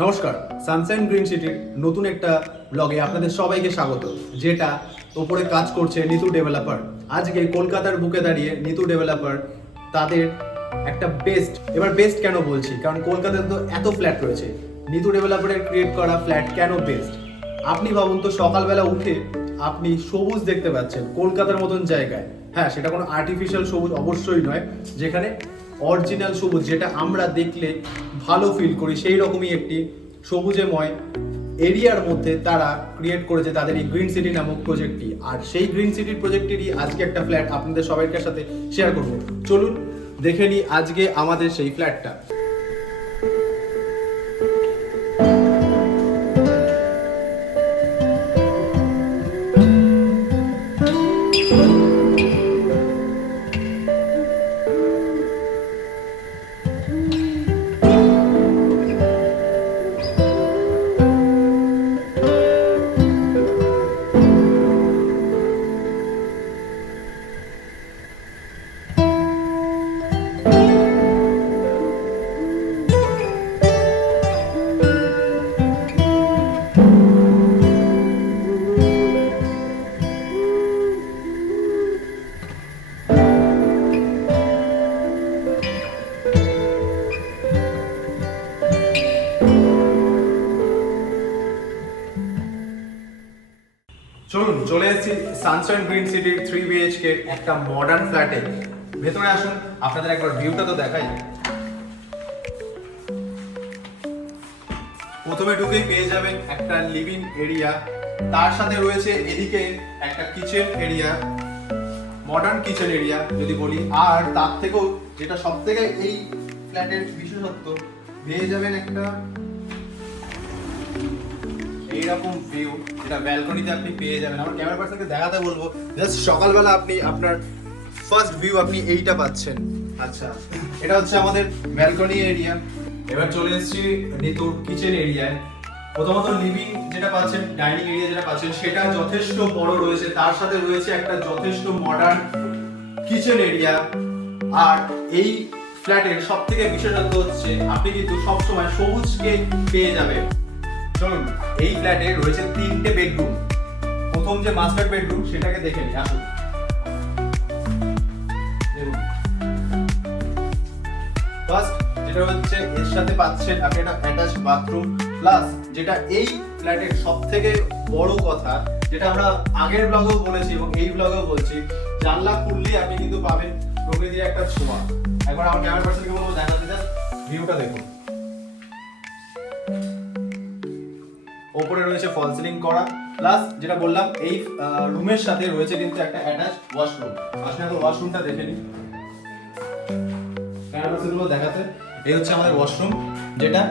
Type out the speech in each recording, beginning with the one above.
নমস্কার, Sunshine green সিটির নতুন একটা ব্লগে আপনাদের সবাইকে স্বাগত। যেটা ওপরে কাজ করছে নিতু ডেভেলপার। আজকে কলকাতার বুকে দাঁড়িয়ে নিতু ডেভেলপার তাদের একটা বেস্ট কেন বলছি, কারণ কলকাতাতে তো এত ফ্ল্যাট রয়েছে, নিতু ডেভেলপারের ক্রিয়েট করা ফ্ল্যাট কেন বেস্ট। আপনি ভাবুন তো, সকালবেলা উঠে আপনি সবুজ দেখতে পাচ্ছেন কলকাতার মতন জায়গায়। হ্যাঁ, সেটা কোনো আর্টিফিশিয়াল সবুজ অবশ্যই নয়, যেখানে অরিজিনাল সবুজ, যেটা আমরা দেখলে ভালো ফিল করি, সেই রকমই একটি সবুজেময় এরিয়ার মধ্যে তারা ক্রিয়েট করেছে তাদের এই গ্রিন সিটি নামক প্রজেক্টটি। আর সেই গ্রিন সিটির প্রজেক্টেরই আজকে একটা ফ্ল্যাট আপনাদের সবাইকার সাথে শেয়ার করব। চলুন দেখে নিই আজকে আমাদের সেই ফ্ল্যাটটা। চলুন, চলে এসেছি সানশাইন গ্রিন সিটির 3 BHK একটা মডার্ন ফ্ল্যাটে। ভেতরে আসুন, আপনাদের একবার ভিউটা তো দেখাই। প্রথমে ঢুকেই পেয়ে যাবেন একটা লিভিং এরিয়া, তার সাথে রয়েছে এদিকে একটা kitchen area, modern kitchen area যদি বলি। আর তার থেকেও যেটা সব থেকে এই ফ্ল্যাটের বিশেষত্ব, পেয়ে যাবেন একটা এইরকম ভিউ, যেটা ব্যালকনিতে আপনি পেয়ে যাবেন। আমার ক্যামেরা পার্সনকে দেখাতে বলবো, জাস্ট সকালবেলা আপনি আপনার ফার্স্ট ভিউ আপনি এইটা পাচ্ছেন। আচ্ছা, এটা হচ্ছে আমাদের ব্যালকনি এরিয়া। এবার চলে এসেছি নিতুর কিচেন এরিয়ায়। প্রথমত লিভিং যেটা পাচ্ছেন, ডাইনিং এরিয়া যেটা পাচ্ছেন, সেটা যথেষ্ট বড় রয়েছে, তার সাথে রয়েছে একটা যথেষ্ট মডার্ন কিচেন এরিয়া। আর এই ফ্ল্যাটের সব থেকে বিশেষত্ব হচ্ছে আপনি কিন্তু সবসময় সবুজকে পেয়ে যাবেন। চলুন, এই ফ্ল্যাটে রয়েছে 3টে বেডরুম। প্রথম যে মাস্টার বেডরুম সেটাকে দেখে নিই, আসুন। দেখুন, ফার্স্ট যেটা হচ্ছে, এর সাথে পাচ্ছেন আপনি একটা অ্যাটাচড বাথরুম, প্লাস যেটা এই ফ্ল্যাটের সবথেকে বড় কথা, যেটা আমরা আগের ব্লগেও বলেছি এবং এই ব্লগেও বলছি, জানলা খুললে আপনি কিন্তু পাবেন প্রকৃতির একটা ছোঁয়া। একবার আমার ক্যামেরা পার্সনকে বলবো দেখাতে, জাস্ট ভিউটা দেখুন। ওপরে রয়েছে ফল সিলিং করা, প্লাস যেটা বললাম এই রুমের সাথে রয়েছে কিন্তু একটা অ্যাটাচড ওয়াশরুম। আসলে এখন ওয়াশরুমটা দেখে নিই, ক্যামেরাগুলো দেখাতে। এই হচ্ছে আমাদের ওয়াশরুম, যেটা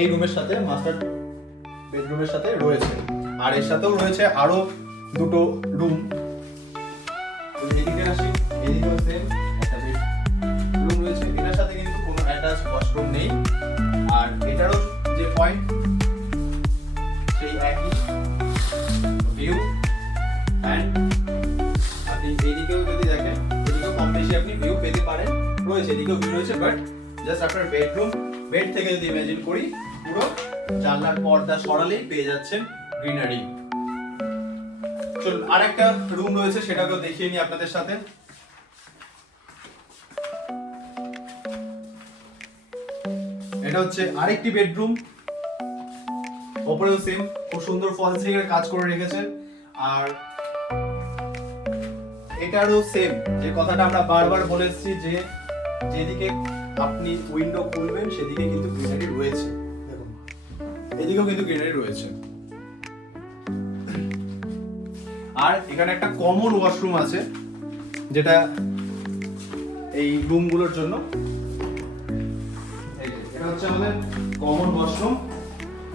এই রুমের সাথে মাস্টার বেডরুমের সাথে রয়েছে। আর এর সাথেও রয়েছে আরো দুটো রুম। এদিকে আসি, এদিকেও সেম একটা বেডরুম রয়েছে, এটার সাথে কিন্তু কোনো অ্যাটাচড ওয়াশরুম নেই। আর এটারও যে পয়েন্ট, সেই একই ভিউ। অ্যান্ড আপনি এইদিকেও যদি দেখেন, এদিকেও কম বেশি আপনি ভিউ পেতে পারেন, রয়েছে এদিকেও ভিউ রয়েছে। বাট জাস্ট আপনার বেড থেকে যদি ইমাজিন করি, পুরো জানলার পর্দা সরালেই পেয়ে যাচ্ছেন গ্রিনারি। চলুন, আরেকটা রুম রয়েছে, সেটাকেও দেখিয়ে নিই আপনাদের সাথে। এটা হচ্ছে আরেকটি বেডরুম। ওপরেও সেম, খুব সুন্দর ফল সিলিং এর কাজ করে রেখেছে। আর এটারও সেম, যে কথাটা আমরা বারবার বলেছি, যে যেদিকে আপনি উইন্ডো খুলবেন সেদিকে কিন্তু গ্রিনারি রয়েছে। দেখুন, এদিকেও কিন্তু গ্রিনারি রয়েছে। আর এখানে একটা কমন ওয়াশরুম আছে, যেটা এই রুমগুলোর জন্য। এটা হচ্ছে আমাদের কমন ওয়াশরুম।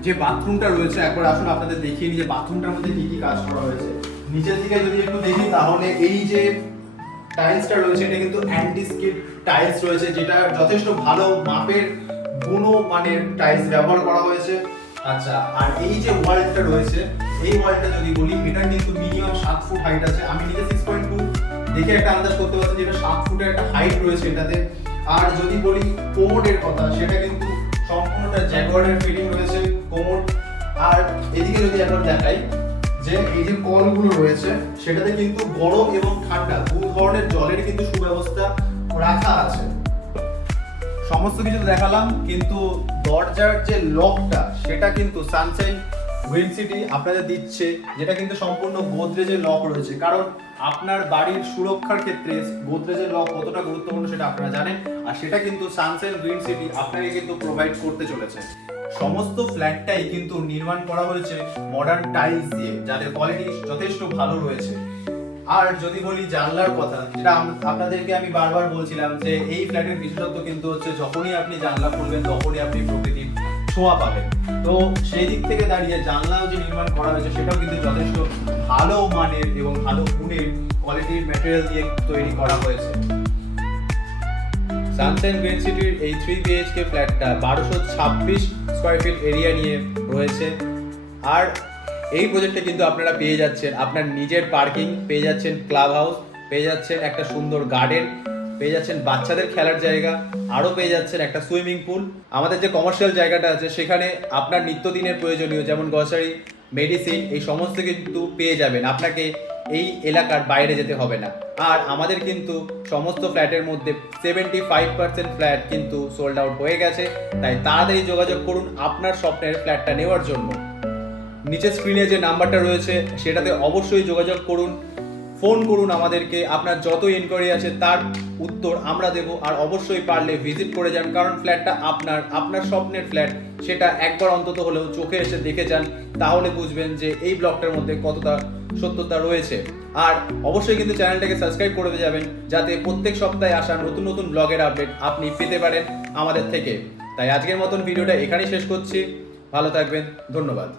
যে বাথরুমটা রয়েছে, একবার আসুন আপনাদের দেখিয়ে নিই যে বাথরুমটার মধ্যে কি কি কাজ করা হয়েছে। নিচের দিকে যদি একটু দেখি, তাহলে এই যে টাইলসটা রয়েছে, এটা কিন্তু অ্যান্টি স্কিড টাইলস রয়েছে, যেটা যথেষ্ট ভালো মাপের গুণমানের টাইলস ব্যবহার করা হয়েছে। আচ্ছা, আর এই যে ওয়ালটা রয়েছে, এই ওয়ালটা যদি বলি, এটা কিন্তু মিনিমাম 7 ফুট হাইট আছে। আমি নিজে 6.2 দেখে একটা আন্দাজ করতে পারছি যে এটা 7 ফুটের একটা হাইট রয়েছে এটাতে। আর যদি বলি কোমোডের কথা, সেটা কিন্তু সম্পূর্ণটা জ্যাগুয়ারের ফিটিং রয়েছে কোমর। আর এদিকে যদি এখন দেখাই যে এই যে কলগুলো রয়েছে সেটাতে কিন্তু গরম এবং ঠান্ডা দু ধরনের জলের কিন্তু সুব্যবস্থা রাখা আছে। সমস্ত কিছু দেখালাম, কিন্তু দরজার যে লকটা সেটা কিন্তু সানশাইন গ্রিন সিটি আপনাদের দিচ্ছে, যেটা কিন্তু সম্পূর্ণ গোদরেজের লক রয়েছে। কারণ আপনার বাড়ির সুরক্ষার ক্ষেত্রে গোদরেজের লক কতটা গুরুত্বপূর্ণ সেটা আপনারা জানেন, আর সেটা কিন্তু সানশাইন গ্রিন সিটি আপনাকে কিন্তু প্রোভাইড করতে চলেছে। সমস্ত ফ্ল্যাটটাই কিন্তু নির্মাণ করা হয়েছে মডার্ন টাইলস দিয়ে, যাদের কোয়ালিটি যথেষ্ট ভালো রয়েছে। আর যদি বলি জানলার কথা, যেটা আপনাদেরকে আমি বারবার বলছিলাম যে এই ফ্ল্যাটের বিশেষত্ব কিন্তু হচ্ছে যখনই আপনি জানলা খুলবেন তখনই আপনি প্রকৃতির ছোঁয়া পাবেন। তো সেই দিক থেকে দাঁড়িয়ে জানলাও যে নির্মাণ করা হয়েছে সেটাও কিন্তু যথেষ্ট ভালো মানের এবং ভালো গুণের কোয়ালিটির ম্যাটেরিয়াল দিয়ে তৈরি করা হয়েছে। সানশাইন গ্রিন সিটির এই 3 BHK ফ্ল্যাটটা 1226 স্কয়ার ফিট এরিয়া নিয়ে রয়েছে। আর এই প্রজেক্টে কিন্তু আপনারা পেয়ে যাচ্ছেন আপনার নিজের পার্কিং, পেয়ে যাচ্ছেন ক্লাব হাউস, পেয়ে যাচ্ছেন একটা সুন্দর গার্ডেন, পেয়ে যাচ্ছেন বাচ্চাদের খেলার জায়গা, আরও পেয়ে যাচ্ছেন একটা সুইমিং পুল। আমাদের যে কমার্শিয়াল জায়গাটা আছে সেখানে আপনার নিত্যদিনের প্রয়োজনীয় যেমন গ্রসারি, মেডিসিন এই সমস্ত কিন্তু পেয়ে যাবেন, আপনাকে এই এলাকার বাইরে যেতে হবে না। আর আমাদের কিন্তু সমস্ত ফ্ল্যাটের মধ্যে 75% ফ্ল্যাট কিন্তু সোল্ড আউট হয়ে গেছে, তাই তাড়াতাড়ি যোগাযোগ করুন আপনার স্বপ্নের ফ্ল্যাটটা নেওয়ার জন্য। নিচের স্ক্রিনে যে নাম্বারটা রয়েছে সেটাতে অবশ্যই যোগাযোগ করুন, ফোন করুন আমাদেরকে, আপনার যত এনকোয়ারি আছে তার উত্তর আমরা দেব। আর অবশ্যই পারলে ভিজিট করে যান, কারণ ফ্ল্যাটটা আপনার স্বপ্নের ফ্ল্যাট, সেটা একবার অন্তত হলেও চোখে এসে দেখে যান, তাহলে বুঝবেন যে এই ব্লগটার মধ্যে কতটা সত্যতা রয়েছে। আর অবশ্যই কিন্তু চ্যানেলটাকে সাবস্ক্রাইব করে যাবেন, যাতে প্রত্যেক সপ্তাহে আসা নতুন নতুন ব্লগের আপডেট আপনি পেতে পারেন আমাদের থেকে। তাই আজকের মতন ভিডিওটা এখানেই শেষ করছি, ভালো থাকবেন, ধন্যবাদ।